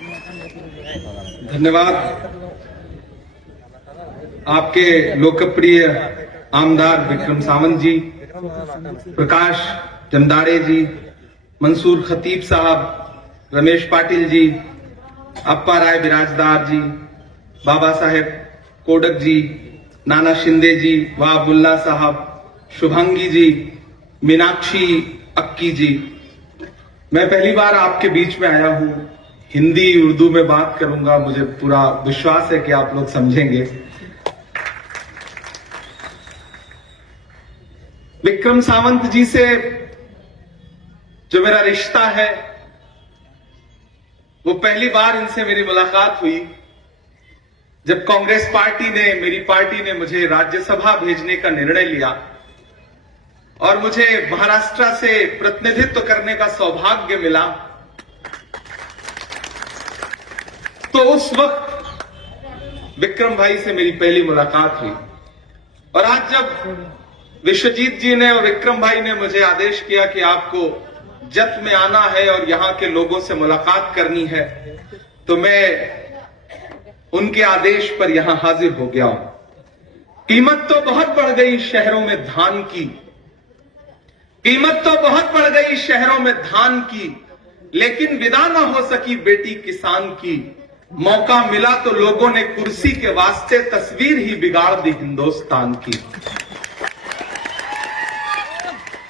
धन्यवाद। आपके लोकप्रिय आमदार विक्रम सावंत जी, प्रकाश जमदाड़े जी, मंसूर खतीब साहब, रमेश पाटिल जी, अप्पा राय बिराजदार जी, बाबा साहेब कोडक जी, नाना शिंदे जी, वाबुल्ला साहब, शुभांगी जी, मीनाक्षी अक्की जी, मैं पहली बार आपके बीच में आया हूं। हिंदी उर्दू में बात करूंगा, मुझे पूरा विश्वास है कि आप लोग समझेंगे। विक्रम सावंत जी से जो मेरा रिश्ता है, वो पहली बार इनसे मेरी मुलाकात हुई जब कांग्रेस पार्टी ने, मेरी पार्टी ने मुझे राज्यसभा भेजने का निर्णय लिया और मुझे महाराष्ट्र से प्रतिनिधित्व करने का सौभाग्य मिला। तो उस वक्त विक्रम भाई से मेरी पहली मुलाकात हुई और आज जब विश्वजीत जी ने और विक्रम भाई ने मुझे आदेश किया कि आपको जत में आना है और यहां के लोगों से मुलाकात करनी है, तो मैं उनके आदेश पर यहां हाजिर हो गया हूं। कीमत तो बहुत बढ़ गई शहरों में धान की, कीमत तो बहुत बढ़ गई शहरों में धान की, लेकिन विदा न हो सकी बेटी किसान की। मौका मिला तो लोगों ने कुर्सी के वास्ते तस्वीर ही बिगाड़ दी हिंदुस्तान की।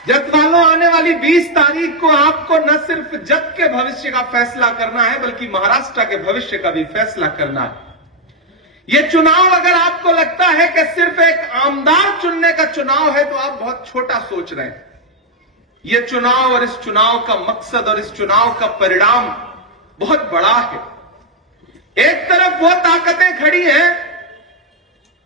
जत वालों, आने वाली 20 तारीख को आपको न सिर्फ जत के भविष्य का फैसला करना है, बल्कि महाराष्ट्र के भविष्य का भी फैसला करना है। यह चुनाव अगर आपको लगता है कि सिर्फ एक आमदार चुनने का चुनाव है, तो आप बहुत छोटा सोच रहे हैं। यह चुनाव और इस चुनाव का मकसद और इस चुनाव का परिणाम बहुत बड़ा है। एक तरफ वो ताकतें खड़ी हैं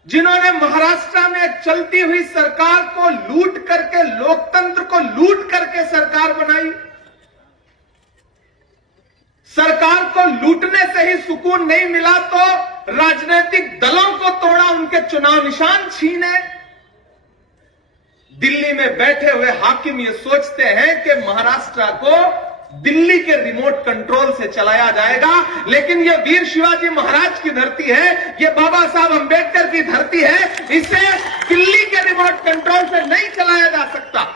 जिन्होंने महाराष्ट्र में एक चलती हुई सरकार को लूट करके, लोकतंत्र को लूट करके सरकार बनाई। सरकार को लूटने से ही सुकून नहीं मिला तो राजनीतिक दलों को तोड़ा, उनके चुनाव निशान छीने। दिल्ली में बैठे हुए हाकिम ये सोचते हैं कि महाराष्ट्र को दिल्ली के रिमोट कंट्रोल से चलाया जाएगा, लेकिन यह वीर शिवाजी महाराज की धरती है, यह बाबा साहब अंबेडकर की धरती है, इसे दिल्ली के रिमोट कंट्रोल से नहीं चलाया जा सकता।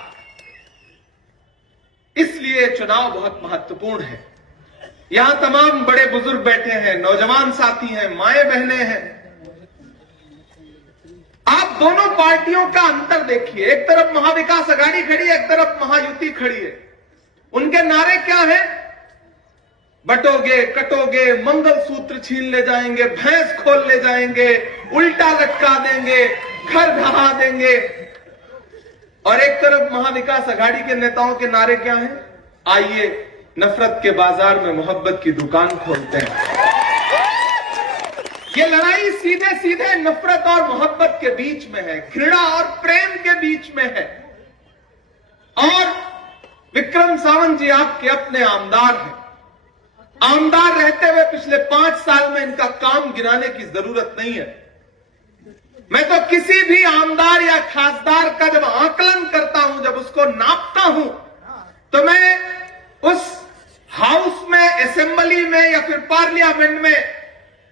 इसलिए चुनाव बहुत महत्वपूर्ण है। यहां तमाम बड़े बुजुर्ग बैठे हैं, नौजवान साथी हैं, माएं बहनें हैं। आप दोनों पार्टियों का अंतर देखिए। एक तरफ महाविकास आघाड़ी खड़ी है, एक तरफ महायुति खड़ी है। उनके नारे क्या हैं? बटोगे, कटोगे, मंगलसूत्र छीन ले जाएंगे, भैंस खोल ले जाएंगे, उल्टा लटका देंगे, घर ढहा देंगे। और एक तरफ महाविकास आघाड़ी के नेताओं के नारे क्या हैं? आइए नफरत के बाजार में मोहब्बत की दुकान खोलते हैं। ये लड़ाई सीधे सीधे नफरत और मोहब्बत के बीच में है, घृणा और प्रेम के बीच में है। और विक्रम सावंत जी आपके अपने आमदार हैं। आमदार रहते हुए पिछले 5 साल में इनका काम गिनाने की जरूरत नहीं है। मैं तो किसी भी आमदार या खासदार का जब आकलन करता हूं, जब उसको नापता हूं, तो मैं उस हाउस में, असेंबली में या फिर पार्लियामेंट में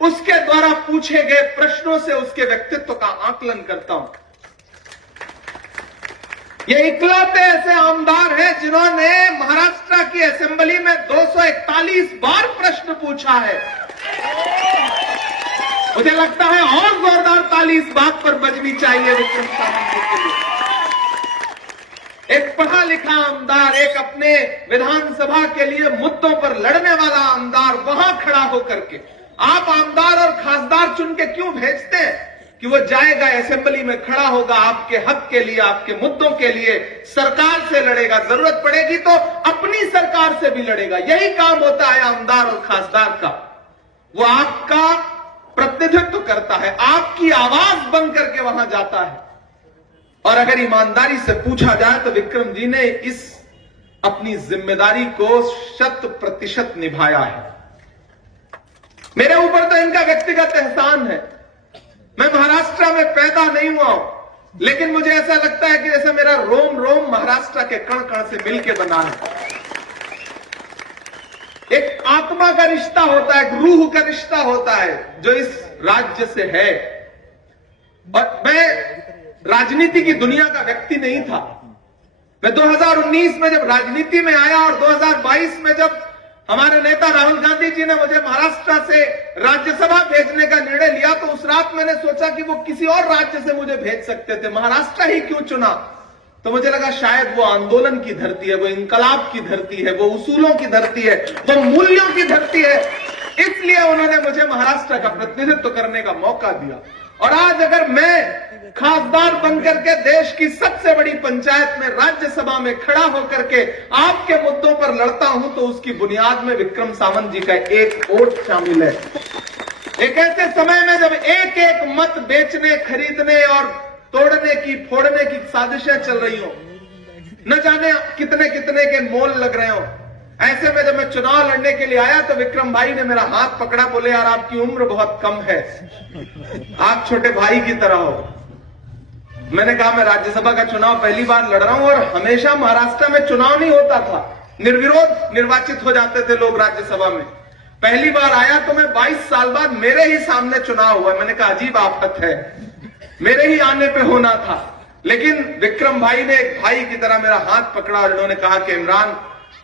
उसके द्वारा पूछे गए प्रश्नों से उसके व्यक्तित्व का आकलन करता हूं। ये इकलौते ऐसे आमदार हैं जिन्होंने महाराष्ट्र की असेंबली में 241 बार प्रश्न पूछा है। मुझे लगता है और जोरदार ताली इस बात पर बजनी चाहिए विक्रम सावंत जी के लिए। एक पढ़ा लिखा आमदार, एक अपने विधानसभा के लिए मुद्दों पर लड़ने वाला आमदार, वहां खड़ा होकर के आप आमदार और खासदार चुन के क्यों भेजते हैं कि वो जाएगा असेंबली में खड़ा होगा, आपके हक के लिए, आपके मुद्दों के लिए सरकार से लड़ेगा, जरूरत पड़ेगी तो अपनी सरकार से भी लड़ेगा। यही काम होता है आमदार और खासदार का। वो आपका प्रतिनिधित्व करता है, आपकी आवाज बन करके वहां जाता है। और अगर ईमानदारी से पूछा जाए तो विक्रम जी ने इस अपनी जिम्मेदारी को 100% निभाया है। मेरे ऊपर तो इनका व्यक्तिगत एहसान है। मैं महाराष्ट्र में पैदा नहीं हुआ हूं, लेकिन मुझे ऐसा लगता है कि जैसे मेरा रोम रोम महाराष्ट्र के कण कण से मिलके बना है। एक आत्मा का रिश्ता होता है, एक रूह का रिश्ता होता है जो इस राज्य से है। और मैं राजनीति की दुनिया का व्यक्ति नहीं था। मैं 2019 में जब राजनीति में आया और 2022 में जब हमारे नेता राहुल गांधी जी ने मुझे महाराष्ट्र से राज्यसभा भेजने का निर्णय लिया, तो उस रात मैंने सोचा कि वो किसी और राज्य से मुझे भेज सकते थे, महाराष्ट्र ही क्यों चुना। तो मुझे लगा शायद वो आंदोलन की धरती है, वो इंकलाब की धरती है, वो उसूलों की धरती है, वो मूल्यों की धरती है, इसलिए उन्होंने मुझे महाराष्ट्र का प्रतिनिधित्व करने का मौका दिया। और आज अगर मैं खासदार बनकर के देश की सबसे बड़ी पंचायत में राज्यसभा में खड़ा होकर के आपके मुद्दों पर लड़ता हूं, तो उसकी बुनियाद में विक्रम सावंत जी का एक वोट शामिल है। एक ऐसे समय में जब एक एक मत बेचने, खरीदने और तोड़ने की, फोड़ने की साजिशें चल रही हो, न जाने कितने कितने के मोल लग रहे हो, ऐसे में जब मैं चुनाव लड़ने के लिए आया तो विक्रम भाई ने मेरा हाथ पकड़ा, बोले यार आपकी उम्र बहुत कम है, आप छोटे भाई की तरह हो। मैंने कहा मैं राज्यसभा का चुनाव पहली बार लड़ रहा हूं और हमेशा महाराष्ट्र में चुनाव नहीं होता था, निर्विरोध निर्वाचित हो जाते थे लोग राज्यसभा में। पहली बार आया तो मैं 22 साल बाद मेरे ही सामने चुनाव हुआ। मैंने कहा अजीब आफत है, मेरे ही आने पे होना था। लेकिन विक्रम भाई ने एक भाई की तरह मेरा हाथ पकड़ा और इन्होंने कहा कि इमरान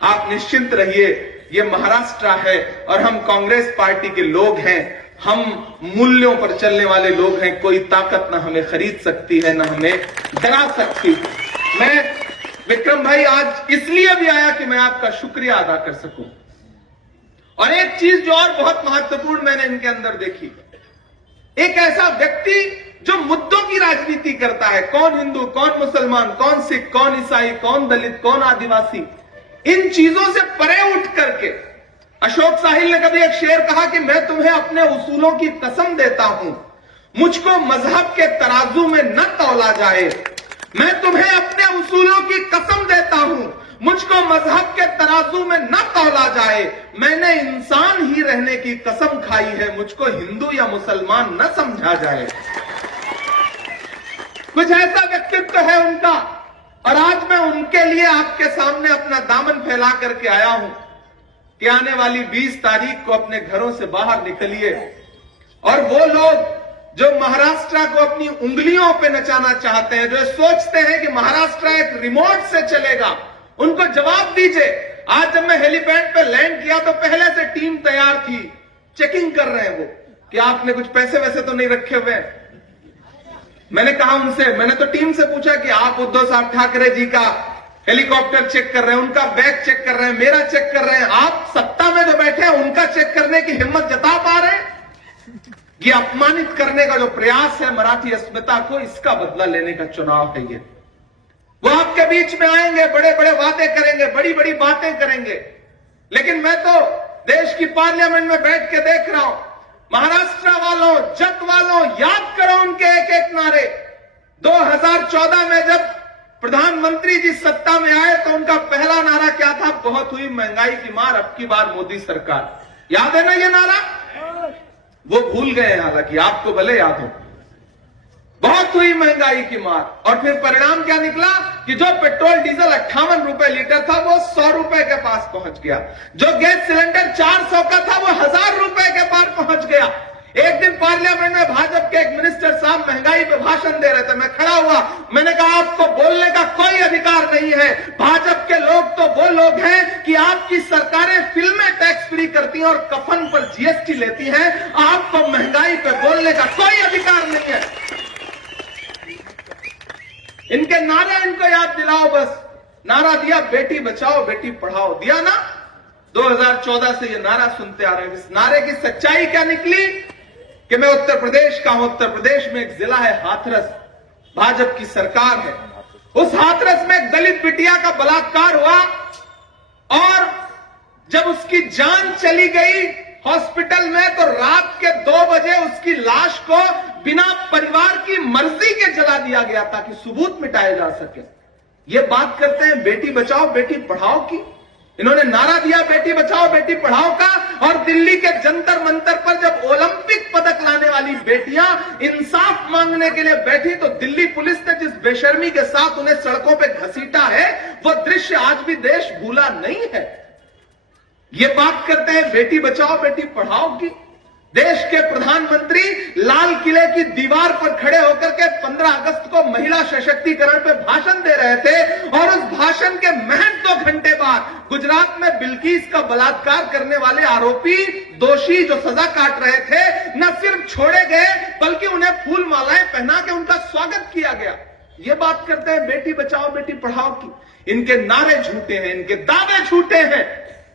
आप निश्चिंत रहिए, ये महाराष्ट्र है और हम कांग्रेस पार्टी के लोग हैं, हम मूल्यों पर चलने वाले लोग हैं, कोई ताकत ना हमें खरीद सकती है ना हमें डरा सकती। मैं विक्रम भाई आज इसलिए भी आया कि मैं आपका शुक्रिया अदा कर सकूं। और एक चीज जो और बहुत महत्वपूर्ण मैंने इनके अंदर देखी, एक ऐसा व्यक्ति जो मुद्दों की राजनीति करता है, कौन हिंदू, कौन मुसलमान, कौन सिख, कौन ईसाई, कौन दलित, कौन आदिवासी, इन चीजों से परे उठ करके। अशोक साहिल ने कभी एक शेर कहा कि मैं तुम्हें अपने उसूलों की कसम देता हूं, मुझको मजहब के तराजू में न तौला जाए। मैं तुम्हें अपने उसूलों की कसम देता हूं, मुझको मजहब के तराजू में न तौला जाए। मैंने इंसान ही रहने की कसम खाई है, मुझको हिंदू या मुसलमान न समझा जाए। कुछ ऐसा व्यक्तित्व है उनका। और आज मैं उनके लिए आपके सामने अपना दामन फैला करके आया हूं कि आने वाली 20 तारीख को अपने घरों से बाहर निकलिए और वो लोग जो महाराष्ट्र को अपनी उंगलियों पे नचाना चाहते हैं, जो सोचते हैं कि महाराष्ट्र एक रिमोट से चलेगा, उनको जवाब दीजिए। आज जब मैं हेलीपैड पे लैंड किया तो पहले से टीम तैयार थी, चेकिंग कर रहे हैं वो कि आपने कुछ पैसे वैसे तो नहीं रखे हुए। मैंने कहा उनसे, मैंने तो टीम से पूछा कि आप उद्धव साहब ठाकरे जी का हेलीकॉप्टर चेक कर रहे हैं, उनका बैग चेक कर रहे हैं, मेरा चेक कर रहे हैं, आप सत्ता में जो बैठे हैं उनका चेक करने की हिम्मत जता पा रहे हैं? ये अपमानित करने का जो प्रयास है मराठी अस्मिता को, इसका बदला लेने का चुनाव है ये। वो आपके बीच में आएंगे, बड़े बड़े वादे करेंगे, बड़ी बड़ी बातें करेंगे, लेकिन मैं तो देश की पार्लियामेंट में बैठ के देख रहा हूं, महाराष्ट्र वालों, जत वालों, याद करो उनके एक एक नारे। 2014 में जब प्रधानमंत्री जी सत्ता में आए तो उनका पहला नारा क्या था? बहुत हुई महंगाई की मार, अब की बार मोदी सरकार। याद है ना ये नारा? वो भूल गए, हालांकि आपको भले याद हो। बहुत हुई महंगाई की मार, और फिर परिणाम क्या निकला कि जो पेट्रोल डीजल 58 रुपए लीटर था वो 100 रुपए के पास पहुंच गया, जो गैस सिलेंडर 400 का था वो 1000 रुपए के पार पहुंच गया। एक दिन पार्लियामेंट में भाजपा के एक मिनिस्टर साहब महंगाई पे भाषण दे रहे थे, मैं खड़ा हुआ, मैंने कहा आपको बोलने का कोई अधिकार नहीं है। भाजपा के लोग तो वो लोग हैं कि आपकी सरकारें फिल्में टैक्स फ्री करती हैं और कफन पर जीएसटी लेती हैं, आपको महंगाई पे बोलने का कोई अधिकार नहीं है। इनके नारे इनको याद दिलाओ बस। नारा दिया बेटी बचाओ बेटी पढ़ाओ, दिया ना? 2014 से ये नारा सुनते आ रहे हैं। इस नारे की सच्चाई क्या निकली कि मैं उत्तर प्रदेश का हूं। उत्तर प्रदेश में एक जिला है हाथरस, भाजपा की सरकार है। उस हाथरस में एक दलित बिटिया का बलात्कार हुआ और जब उसकी जान चली गई हॉस्पिटल में तो रात के 2 बजे उसकी लाश को बिना परिवार की मर्जी के जला दिया गया ताकि सबूत मिटाए जा सके। ये बात करते हैं बेटी बचाओ बेटी पढ़ाओ की। इन्होंने नारा दिया बेटी बचाओ बेटी पढ़ाओ का, और दिल्ली के जंतर मंतर पर जब ओलंपिक पदक लाने वाली बेटियां इंसाफ मांगने के लिए बैठी तो दिल्ली पुलिस ने जिस बेशर्मी के साथ उन्हें सड़कों पे घसीटा है वो दृश्य आज भी देश भूला नहीं है। ये बात करते हैं बेटी बचाओ बेटी पढ़ाओ की। देश के प्रधानमंत्री लाल किले की दीवार पर खड़े होकर के 15 अगस्त को महिला सशक्तिकरण पे भाषण दे रहे थे और उस भाषण के महज 2 घंटे बाद गुजरात में बिल्किस का बलात्कार करने वाले आरोपी दोषी जो सजा काट रहे थे न सिर्फ छोड़े गए बल्कि उन्हें फूल मालाएं पहना के उनका स्वागत किया गया। ये बात करते हैं बेटी बचाओ बेटी पढ़ाओ की। इनके नारे झूठे हैं, इनके दावे झूठे हैं।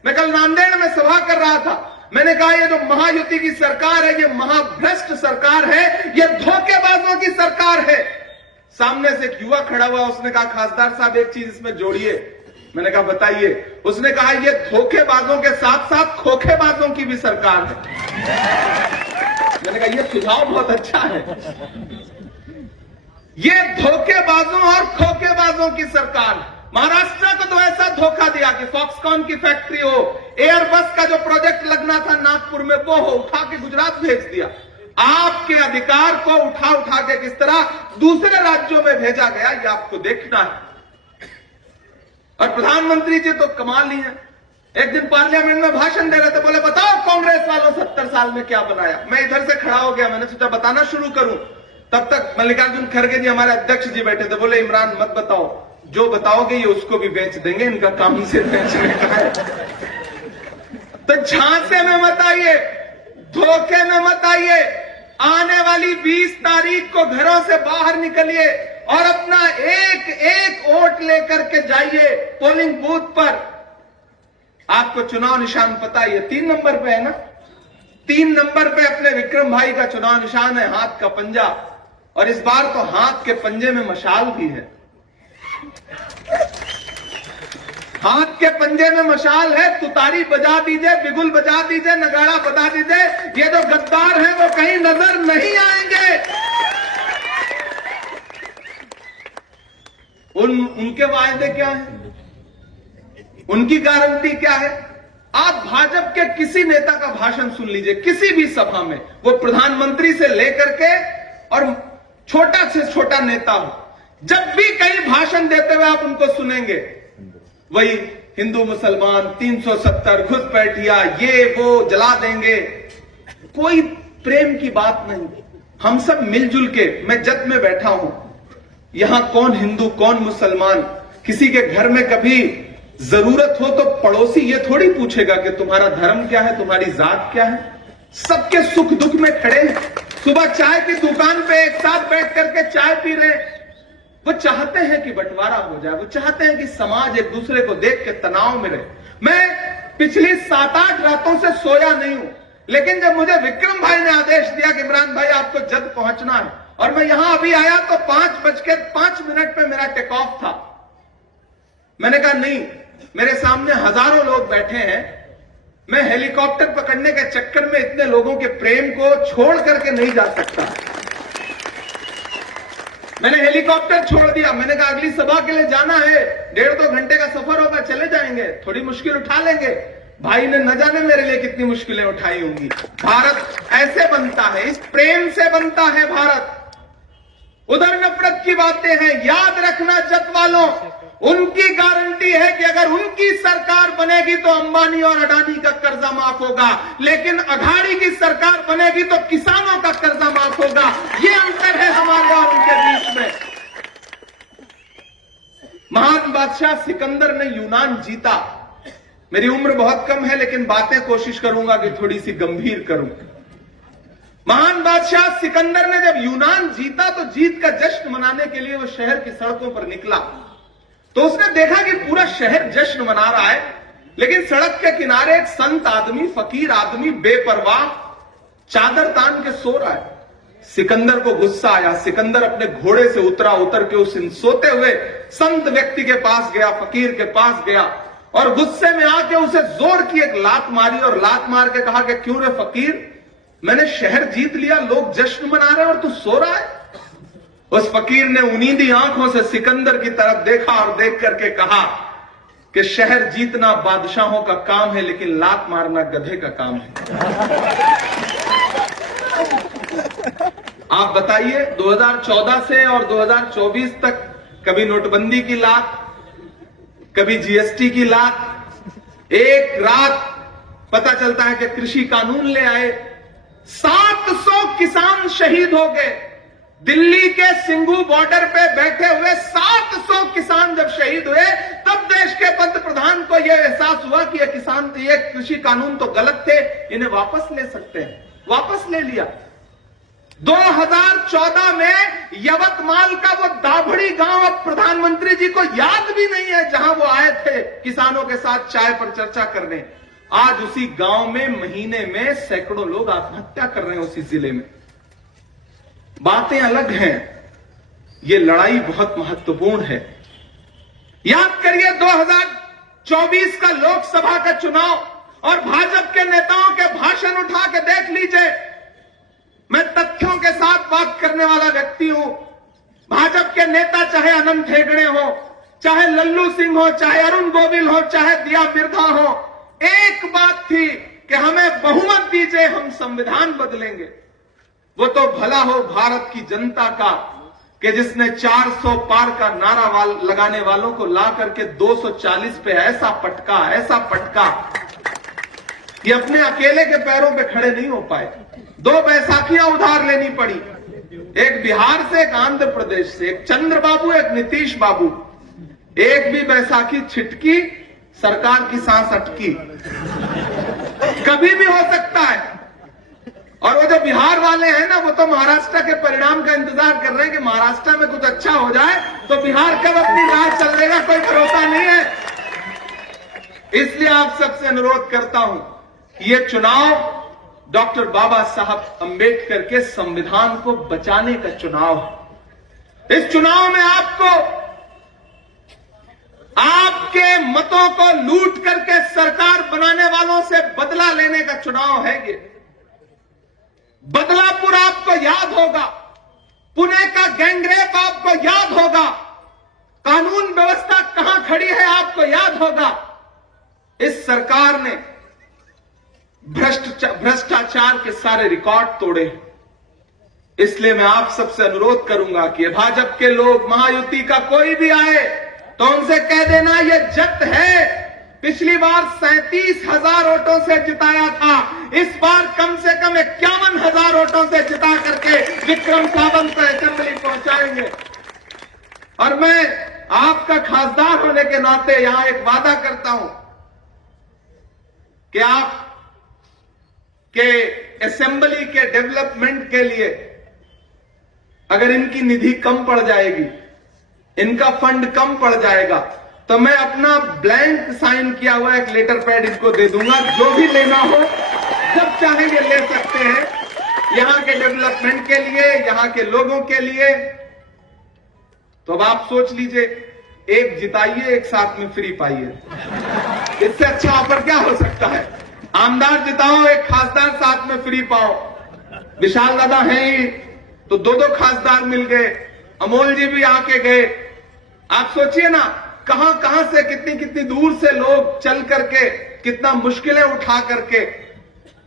मैं कल नांदेड़ में सभा कर रहा था, मैंने कहा ये जो महायुति की सरकार है, ये महाभ्रष्ट सरकार है, ये धोखेबाजों की सरकार है। सामने से एक युवा खड़ा हुआ, उसने कहा खासदार साहब एक चीज इसमें जोड़िए। मैंने कहा बताइए। उसने कहा ये धोखेबाजों के साथ साथ खोखेबाजों की भी सरकार है। मैंने कहा ये सुझाव बहुत अच्छा है। ये धोखेबाजों और खोखेबाजों की सरकार है। महाराष्ट्र को तो ऐसा धोखा दिया कि फॉक्सकॉन की फैक्ट्री हो, एयरबस का जो प्रोजेक्ट लगना था नागपुर में वो हो, उठा के गुजरात भेज दिया। आपके अधिकार को उठा के किस तरह दूसरे राज्यों में भेजा गया ये आपको देखना है। और प्रधानमंत्री जी तो कमाल ही है। एक दिन पार्लियामेंट में भाषण दे रहे थे, बोले बताओ कांग्रेस वालों 70 साल में क्या बनाया। मैं इधर से खड़ा हो गया, मैंने सोचा बताना शुरू करूं, तब तक मल्लिकार्जुन खड़गे जी हमारे अध्यक्ष जी बैठे थे। बोले इमरान मत बताओ, जो बताओगे ये उसको भी बेच देंगे, इनका काम से बेचने का है। तो झांसे में मत आइए, धोखे में मत आइए। आने वाली 20 तारीख को घरों से बाहर निकलिए और अपना एक एक वोट लेकर के जाइए पोलिंग बूथ पर। आपको चुनाव निशान पता है, 3 नंबर पे है ना। 3 नंबर पे अपने विक्रम भाई का चुनाव निशान है, हाथ का पंजा। और इस बार तो हाथ के पंजे में मशाल भी है। हाथ के पंजे में मशाल है। तुतारी बजा दीजिए, बिगुल बजा दीजिए, नगाड़ा बजा दीजिए। ये जो गद्दार हैं वो कहीं नजर नहीं आएंगे। उनके वायदे क्या हैं? उनकी गारंटी क्या है? आप भाजपा के किसी नेता का भाषण सुन लीजिए, किसी भी सभा में, वो प्रधानमंत्री से लेकर के और छोटा से छोटा नेता हो, जब भी कहीं भाषण देते हुए आप उनको सुनेंगे वही हिंदू मुसलमान 370 घुसपैठिया ये वो जला देंगे। कोई प्रेम की बात नहीं। हम सब मिलजुल के, मैं जद में बैठा हूं, यहां कौन हिंदू कौन मुसलमान, किसी के घर में कभी जरूरत हो तो पड़ोसी ये थोड़ी पूछेगा कि तुम्हारा धर्म क्या है, तुम्हारी जात क्या है। सबके सुख दुख में खड़े हैं। सुबह चाय की दुकान पे एक साथ बैठ करके चाय पी रहे। वो चाहते हैं कि बंटवारा हो जाए, वो चाहते हैं कि समाज एक दूसरे को देख के तनाव में रहे। मैं पिछली 7-8 रातों से सोया नहीं हूं, लेकिन जब मुझे विक्रम भाई ने आदेश दिया कि इमरान भाई आपको जद पहुंचना है, और मैं यहां अभी आया तो 5:05 पे मेरा टेक ऑफ था। मैंने कहा नहीं, मेरे सामने हजारों लोग बैठे हैं, मैं हेलीकॉप्टर पकड़ने के चक्कर में इतने लोगों के प्रेम को छोड़ करके नहीं जा सकता। मैंने हेलीकॉप्टर छोड़ दिया। मैंने कहा अगली सभा के लिए जाना है, 1.5-2 घंटे का सफर होगा, चले जाएंगे, थोड़ी मुश्किल उठा लेंगे। भाई ने न जाने मेरे लिए कितनी मुश्किलें उठाई होंगी। भारत ऐसे बनता है, इस प्रेम से बनता है भारत। उधर नफरत की बातें हैं। याद रखना जत वालों, उनकी गारंटी है कि अगर उनकी सरकार बनेगी तो अंबानी और अडानी का कर्जा माफ होगा, लेकिन अघाड़ी की सरकार बनेगी तो किसानों का कर्जा माफ होगा। ये अंतर है हमारे और उनके बीच में। महान बादशाह सिकंदर ने यूनान जीता। मेरी उम्र बहुत कम है, लेकिन बातें कोशिश करूंगा कि थोड़ी सी गंभीर करूं। महान बादशाह सिकंदर ने जब यूनान जीता तो जीत का जश्न मनाने के लिए वो शहर की सड़कों पर निकला। तो उसने देखा कि पूरा शहर जश्न मना रहा है, लेकिन सड़क के किनारे एक संत आदमी, फकीर आदमी बेपरवाह चादर तान के सो रहा है। सिकंदर को गुस्सा आया। सिकंदर अपने घोड़े से उतर के उस सोते हुए संत व्यक्ति के पास गया, फकीर के पास गया और गुस्से में आके उसे जोर की एक लात मारी और लात मार के कहा कि क्यों रे फकीर, मैंने शहर जीत लिया, लोग जश्न मना रहे और तू सो रहा है। उस फकीर ने उनींदी आंखों से सिकंदर की तरफ देखा और देख करके कहा कि शहर जीतना बादशाहों का काम है, लेकिन लात मारना गधे का काम है। आप बताइए 2014 से और 2024 तक कभी नोटबंदी की लात, कभी जीएसटी की लात। एक रात पता चलता है कि कृषि कानून ले आए, 700 किसान शहीद हो गए। दिल्ली के सिंघू बॉर्डर पे बैठे हुए 700 किसान जब शहीद हुए, तब देश के पंत प्रधान को यह एहसास हुआ कि ये कृषि कानून तो गलत थे, इन्हें वापस ले सकते हैं। वापस ले लिया। 2014 में यवतमाल का वो दाभड़ी गांव अब प्रधानमंत्री जी को याद भी नहीं है, जहां वो आए थे किसानों के साथ चाय पर चर्चा करने। आज उसी गांव में महीने में सैकड़ों लोग आत्महत्या कर रहे हैं उसी जिले में। बातें अलग हैं, ये लड़ाई बहुत महत्वपूर्ण है। याद करिए 2024 का लोकसभा का चुनाव और भाजपा के नेताओं के भाषण उठा के देख लीजिए। मैं तथ्यों के साथ बात करने वाला व्यक्ति हूं। भाजपा के नेता चाहे अनंत हेगड़े हो, चाहे लल्लू सिंह हो, चाहे अरुण गोविल हो, चाहे दिया मिर्धा हो, एक बात थी कि हमें बहुमत दीजिए, हम संविधान बदलेंगे। वो तो भला हो भारत की जनता का कि जिसने 400 पार का नारा लगाने वालों को ला करके 240 पे ऐसा पटका कि अपने अकेले के पैरों पे खड़े नहीं हो पाए। 2 बैसाखियां उधार लेनी पड़ी, एक बिहार से, एक आंध्र प्रदेश से, एक चंद्रबाबू, एक नीतीश बाबू। एक भी बैसाखी छिटकी, सरकार की सांस अटकी। कभी भी हो सकता है। और वो जो बिहार वाले हैं ना, वो तो महाराष्ट्र के परिणाम का इंतजार कर रहे हैं कि महाराष्ट्र में कुछ अच्छा हो जाए तो बिहार कब अपनी राह चलेगा, कोई भरोसा नहीं है। इसलिए आप सबसे अनुरोध करता हूं कि ये चुनाव डॉक्टर बाबा साहब अंबेडकर के संविधान को बचाने का चुनाव है। इस चुनाव में आपको आपके मतों को लूट करके सरकार बनाने वालों से बदला लेने का चुनाव है। ये बदलापुर आपको याद होगा, पुणे का गैंगरेप आपको याद होगा, कानून व्यवस्था कहां खड़ी है आपको याद होगा। इस सरकार ने भ्रष्टाचार के सारे रिकॉर्ड तोड़े। इसलिए मैं आप सबसे अनुरोध करूंगा कि भाजपा के लोग, महायुति का कोई भी आए तो उनसे कह देना ये जत है। पिछली बार 37,000 वोटों से जिताया था, इस बार कम से कम 51,000 वोटों से जिता करके विक्रम सावंत को असेंबली पहुंचाएंगे। और मैं आपका खासदार होने के नाते यहां एक वादा करता हूं कि आप के असेंबली के डेवलपमेंट के लिए अगर इनकी निधि कम पड़ जाएगी, इनका फंड कम पड़ जाएगा, तो मैं अपना ब्लैंक साइन किया हुआ एक लेटर पैड इनको दे दूंगा। जो भी लेना हो जब चाहेंगे ले सकते हैं, यहां के डेवलपमेंट के लिए, यहां के लोगों के लिए। तो अब आप सोच लीजिए, एक जिताइए, एक साथ में फ्री पाइए। इससे अच्छा ऑफर क्या हो सकता है। आमदार जिताओ, एक खासदार साथ में फ्री पाओ। विशाल दादा हैं ही तो 2-2 खासदार मिल गए, अमोल जी भी आके गए। आप सोचिए ना, कहां कहां से, कितनी दूर से लोग चल करके, कितना मुश्किलें उठा करके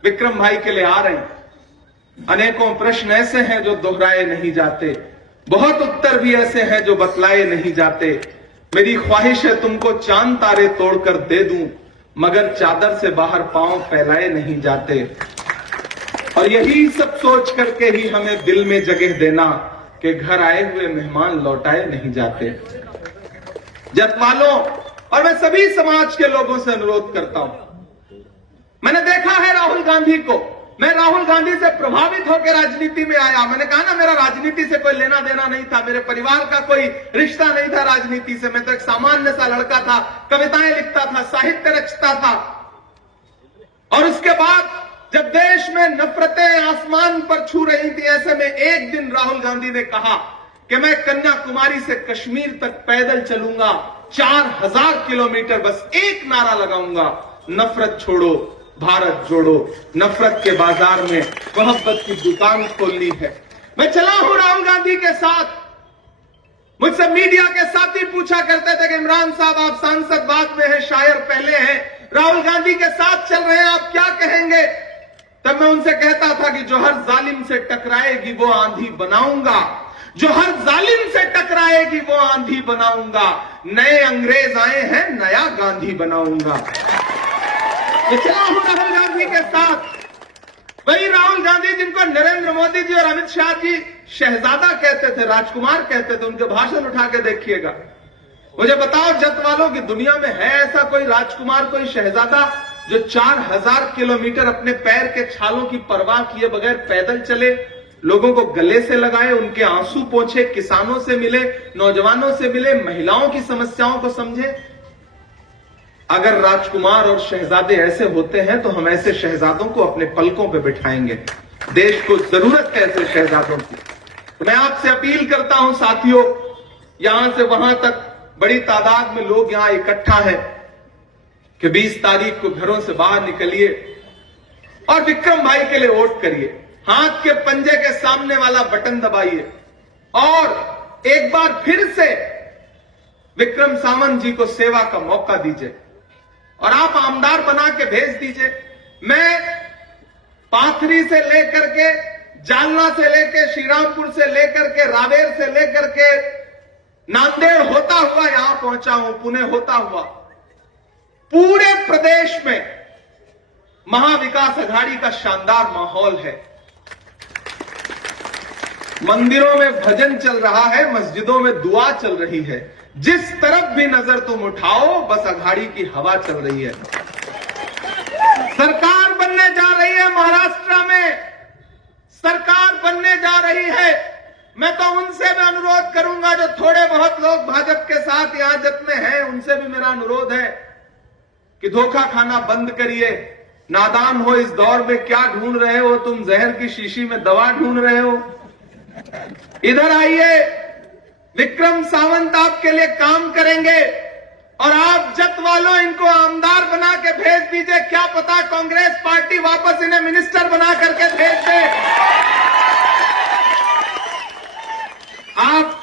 विक्रम भाई के लिए आ रहे हैं। अनेकों प्रश्न ऐसे हैं जो दोहराए नहीं जाते, बहुत उत्तर भी ऐसे हैं जो बतलाए नहीं जाते। मेरी ख्वाहिश है तुमको चांद तारे तोड़कर दे दूं, मगर चादर से बाहर पांव फैलाए नहीं जाते। और यही सब सोच करके ही हमें दिल में जगह देना कि घर आए हुए मेहमान लौटाए नहीं जाते। जत वालों और मैं सभी समाज के लोगों से अनुरोध करता हूं, मैंने देखा है राहुल गांधी को, मैं राहुल गांधी से प्रभावित होकर राजनीति में आया। मैंने कहा ना, मेरा राजनीति से कोई लेना देना नहीं था, मेरे परिवार का कोई रिश्ता नहीं था राजनीति से। मैं तो एक सामान्य सा लड़का था, कविताएं लिखता था, साहित्य रचता था। और उसके बाद जब देश में नफरतें आसमान पर छू रही थी, ऐसे में एक दिन राहुल गांधी ने कहा कि मैं कन्याकुमारी से कश्मीर तक पैदल चलूंगा, 4000 किलोमीटर, बस एक नारा लगाऊंगा, नफरत छोड़ो भारत जोड़ो। नफरत के बाजार में मोहब्बत की दुकान खोलनी है। मैं चला हूं राहुल गांधी के साथ। मुझसे मीडिया के साथी पूछा करते थे कि इमरान साहब आप सांसद बाद में हैं, शायर पहले हैं, राहुल गांधी के साथ चल रहे हैं, आप क्या कहेंगे। तब मैं उनसे कहता था कि जो हर जालिम से टकराएगी वो आंधी बनाऊंगा, जो हर जालिम से टकराएगी वो आंधी बनाऊंगा। नए अंग्रेज आए हैं, नया गांधी बनाऊंगा। चला हूं राहुल गांधी के साथ, वही राहुल गांधी जिनको नरेंद्र मोदी जी और अमित शाह जी शहजादा कहते थे, राजकुमार कहते थे, उनके भाषण उठा के देखिएगा। मुझे बताओ जत वालों की दुनिया में है ऐसा कोई राजकुमार, कोई शहजादा जो 4000 किलोमीटर अपने पैर के छालों की परवाह किए बगैर पैदल चले, लोगों को गले से लगाए, उनके आंसू पोंछे, किसानों से मिले, नौजवानों से मिले, महिलाओं की समस्याओं को समझे। अगर राजकुमार और शहजादे ऐसे होते हैं तो हम ऐसे शहजादों को अपने पलकों पे बिठाएंगे। देश को जरूरत है ऐसे शहजादों की। तो मैं आपसे अपील करता हूं साथियों, यहां से वहां तक बड़ी तादाद में लोग यहां इकट्ठा है कि 20 तारीख को घरों से बाहर निकलिए और विक्रम भाई के लिए वोट करिए। हाथ के पंजे के सामने वाला बटन दबाइए और एक बार फिर से विक्रम सावंत जी को सेवा का मौका दीजिए और आप आमदार बना के भेज दीजिए। मैं पाथरी से लेकर के, जालना से लेकर, श्रीरामपुर से लेकर के, रावेर से लेकर के नांदेड़ होता हुआ यहां पहुंचा हूं, पुणे होता हुआ। पूरे प्रदेश में महाविकास अघाड़ी का शानदार माहौल है। मंदिरों में भजन चल रहा है, मस्जिदों में दुआ चल रही है। जिस तरफ भी नजर तुम उठाओ बस अघाड़ी की हवा चल रही है। सरकार बनने जा रही है महाराष्ट्र में, सरकार बनने जा रही है। मैं तो उनसे भी अनुरोध करूंगा जो थोड़े बहुत लोग भाजपा के साथ यहां जत में हैं, उनसे भी मेरा अनुरोध है कि धोखा खाना बंद करिए। नादान हो इस दौर में, क्या ढूंढ रहे हो तुम? जहर की शीशी में दवा ढूंढ रहे हो? इधर आइए, विक्रम सावंत आपके लिए काम करेंगे और आप जत वालों इनको आमदार बना के भेज दीजिए। क्या पता कांग्रेस पार्टी वापस इन्हें मिनिस्टर बना करके भेज दे। आप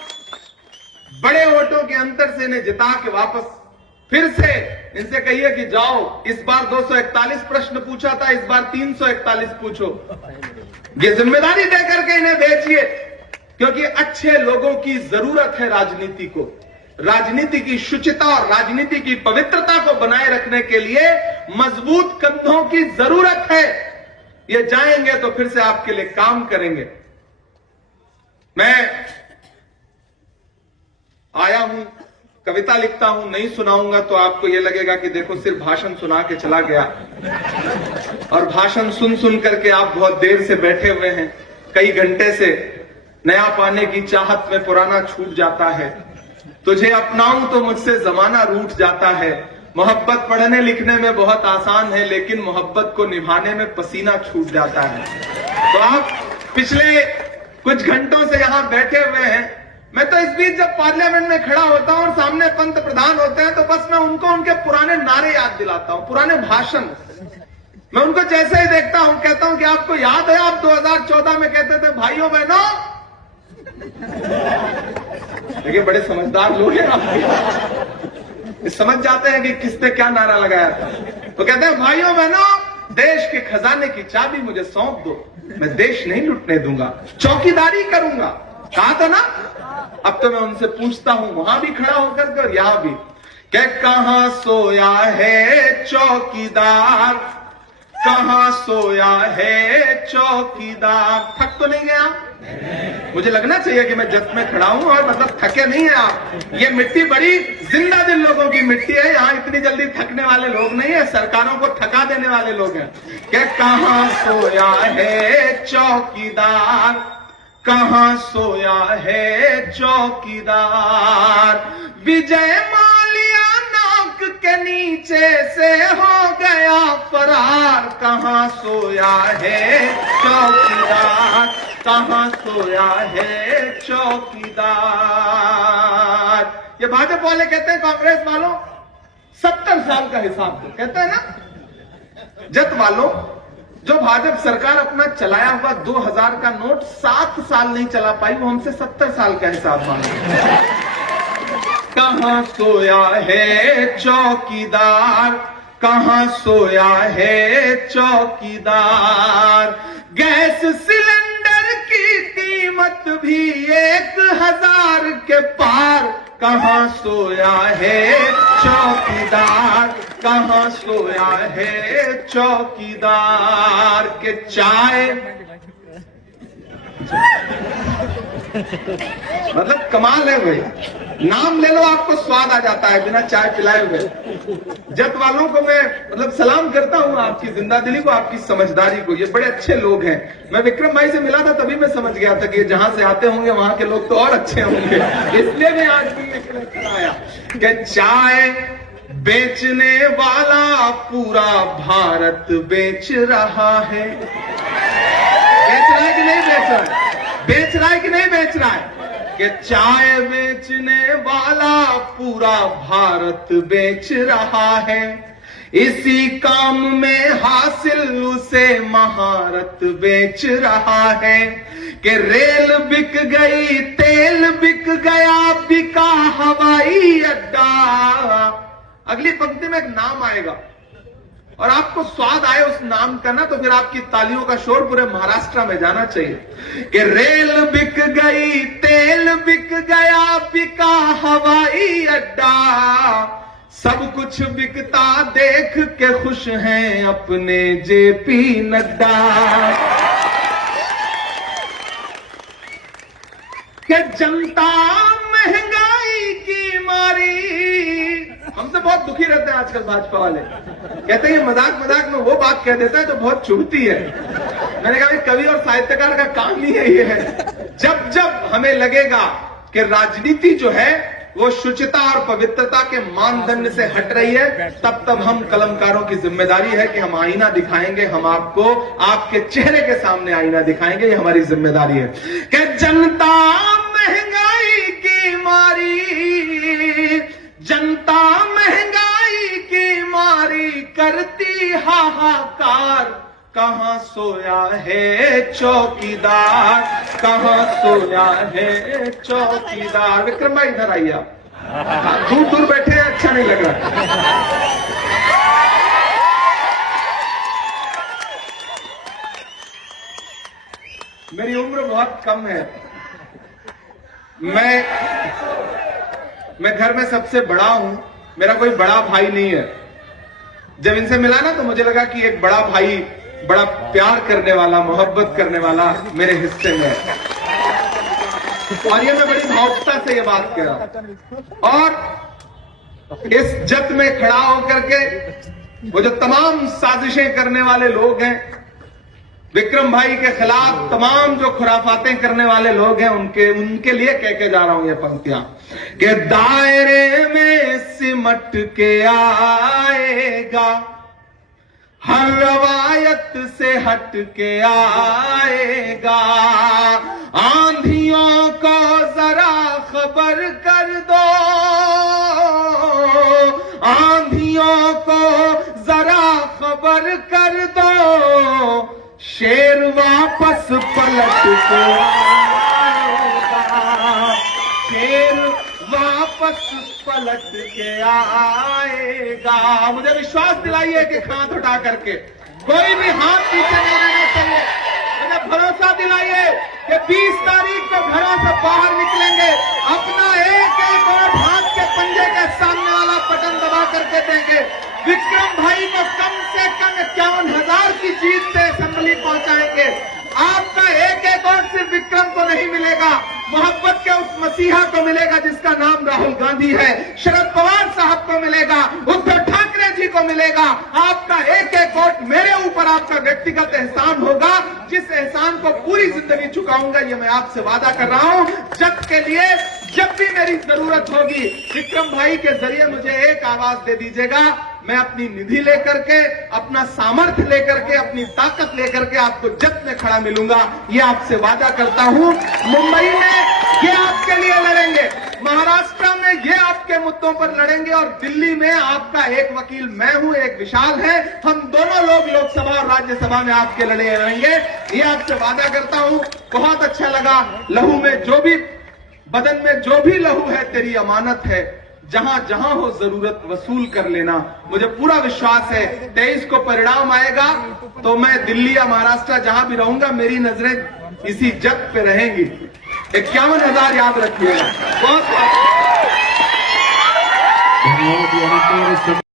बड़े वोटों के अंतर से इन्हें जिता के वापस फिर से इनसे कहिए कि जाओ, इस बार 241 प्रश्न पूछा था, इस बार 341 पूछो। ये जिम्मेदारी देकर के इन्हें भेजिए, क्योंकि अच्छे लोगों की जरूरत है राजनीति को। राजनीति की शुचिता और राजनीति की पवित्रता को बनाए रखने के लिए मजबूत कंधों की जरूरत है। ये जाएंगे तो फिर से आपके लिए काम करेंगे। मैं आया हूं, कविता लिखता हूं, नहीं सुनाऊंगा तो आपको यह लगेगा कि देखो सिर्फ भाषण सुना के चला गया। और भाषण सुन सुन करके आप बहुत देर से बैठे हुए हैं, कई घंटे से। नया पाने की चाहत में पुराना छूट जाता है। तुझे अपनाऊं तो मुझसे जमाना रूठ जाता है। मोहब्बत पढ़ने लिखने में बहुत आसान है, लेकिन मोहब्बत को निभाने में पसीना छूट जाता है। तो आप पिछले कुछ घंटों से यहां बैठे हुए हैं। मैं तो इस बीच जब पार्लियामेंट में खड़ा होता हूं और सामने पंत प्रधान होते हैं तो बस मैं उनको उनके पुराने नारे याद दिलाता हूं, पुराने भाषण। मैं उनको जैसे ही देखता हूं कहता हूं कि आपको याद है आप 2014 में कहते थे भाइयों बहनों। देखिए बड़े समझदार लोग हैं आपके, समझ जाते हैं कि किसने क्या नारा लगाया था। तो कहते हैं भाइयों बहनों, देश के खजाने की चाबी मुझे सौंप दो, मैं देश नहीं लुटने दूंगा, चौकीदारी करूंगा। कहा था ना। अब तो मैं उनसे पूछता हूं, वहां भी खड़ा होकर के और यहां भी, क्या कहां सोया है चौकीदार, कहां सोया है चौकीदार। थक तो नहीं गया? मुझे लगना चाहिए कि मैं जत में खड़ा हूं और मतलब थके नहीं है आप। ये मिट्टी बड़ी जिंदा दिल लोगों की मिट्टी है, यहां इतनी जल्दी थकने वाले लोग नहीं है, सरकारों को थका देने वाले लोग हैं। क्या कहां सोया है चौकीदार, कहां सोया है चौकीदार। विजय माल्या नाक के नीचे से हो गया फरार, कहां सोया है चौकीदार, कहां सोया है चौकीदार। ये भाजपा वाले कहते हैं कांग्रेस वालों 70 साल का हिसाब दो, कहते हैं ना। जत वालों, जो भाजपा सरकार अपना चलाया हुआ 2000 का नोट 7 साल नहीं चला पाई, वो हमसे 70 साल का हिसाब मांगे। कहां सोया है चौकीदार, कहां सोया है चौकीदार। गैस सिलेंडर की कीमत भी 1000 के पार, कहां सोया है चौकीदार, कहाँ सोया है चौकीदार के चाय। मतलब कमाल है भाई, नाम ले लो आपको स्वाद आ जाता है बिना चाय पिलाए हुए। जत वालों को मैं मतलब सलाम करता हूं, आपकी जिंदादिली को, आपकी समझदारी को, ये बड़े अच्छे लोग हैं। मैं विक्रम भाई से मिला था तभी मैं समझ गया था कि जहां से आते होंगे वहां के लोग तो और अच्छे होंगे, इसलिए मैं आज मिलने के लिए खड़ा आया। कि चाय बेचने वाला पूरा भारत बेच रहा है। बेच रहा है कि नहीं बेच रहा है? बेच रहा है कि नहीं बेच रहा है? कि चाय बेचने वाला पूरा भारत बेच रहा है। इसी काम में हासिल उसे महारत बेच रहा है। कि रेल बिक गई, तेल बिक गया, बिका हवाई अड्डा। अगली पंक्ति में एक नाम आएगा और आपको स्वाद आए उस नाम का ना, तो फिर आपकी तालियों का शोर पूरे महाराष्ट्र में जाना चाहिए। कि रेल बिक गई, तेल बिक गया, बिका हवाई अड्डा। सब कुछ बिकता देख के खुश हैं अपने जेपी नड्डा। कि जनता महंगाई की मारी, हमसे बहुत दुखी रहते हैं आजकल भाजपा वाले। कहते हैं मजाक मजाक में वो बात कह देता है जो बहुत चुभती है। मैंने कहा कवि और साहित्यकार का काम ही यही है। जब जब हमें लगेगा कि राजनीति जो है वो शुचिता और पवित्रता के मानदंड से हट रही है, तब तब हम कलमकारों की जिम्मेदारी है कि हम आईना दिखाएंगे, हम आपको आपके चेहरे के सामने आईना दिखाएंगे, ये हमारी जिम्मेदारी है। कि जनता महंगाई की मारी, जनता महंगाई की मारी करती हाहाकार। कहाँ सोया है चौकीदार, कहाँ सोया है चौकीदार। विक्रम भाई इधर आइए, आप दूर दूर बैठे हैं, अच्छा नहीं लग रहा। मेरी उम्र बहुत कम है, मैं घर में सबसे बड़ा हूं, मेरा कोई बड़ा भाई नहीं है। जब इनसे मिला ना तो मुझे लगा कि एक बड़ा भाई, बड़ा प्यार करने वाला, मोहब्बत करने वाला मेरे हिस्से में है। और ये मैं बड़ी भावुकता से ये बात कह रहा हूं। और इस जत में खड़ा होकर के वो जो तमाम साजिशें करने वाले लोग हैं, विक्रम भाई के खिलाफ तमाम जो खुराफातें करने वाले लोग हैं, उनके लिए कह के जा रहा हूं ये पंक्तियां। कि दायरे में सिमट के आएगा, हर रवायत से हट के आएगा। आंधियों को जरा खबर कर दो, आंधियों को जरा खबर कर दो। शेर वापस पलट के आएगा, शेर वापस पलट के आएगा। मुझे विश्वास दिलाइए कि हाथ उठा करके कोई भी हाथ पीछे नहीं रहना चाहिए। मुझे भरोसा दिलाइए कि 20 तारीख को घरों से बाहर निकलेंगे, अपना एक एक और हाथ के पंजे के सामने वाला बटन दबा करके देंगे। विक्रम भाई को कम से कम 51,000 की जीत से असेंबली पहुंचाएंगे। आपका एक एक और सिर्फ विक्रम को नहीं मिलेगा, मोहब्बत के उस मसीहा को मिलेगा जिसका नाम राहुल गांधी है, शरद पवार साहब को मिलेगा, उद्धव ठाकरे जी को मिलेगा। आपका एक एक वोट मेरे ऊपर आपका व्यक्तिगत एहसान होगा, जिस एहसान को पूरी जिंदगी चुकाऊंगा, ये मैं आपसे वादा कर रहा हूं। जब के लिए जब भी मेरी जरूरत होगी, विक्रम भाई के जरिए मुझे एक आवाज दे दीजिएगा। मैं अपनी निधि लेकर के, अपना सामर्थ्य लेकर के, अपनी ताकत लेकर के आपको जब में खड़ा मिलूंगा, ये आपसे वादा करता हूं। मुंबई में ये आपके लिए लड़ेंगे, महाराष्ट्र में ये आपके मुद्दों पर लड़ेंगे, और दिल्ली में आपका एक वकील मैं हूं, एक विशाल है। हम दोनों लोग लोकसभा और राज्यसभा में आपके लड़े रहेंगे, ये आपसे वादा करता हूं। बहुत अच्छा लगा। लहू में जो भी, बदन में जो भी लहू है तेरी अमानत है, जहां जहां हो जरूरत वसूल कर लेना। मुझे पूरा विश्वास है 23 को परिणाम आएगा तो मैं दिल्ली या महाराष्ट्र जहां भी रहूंगा, मेरी नजरें इसी जग पे रहेंगी। 51,000 याद रखिएगा। बहुत ధన్యవాదాలు.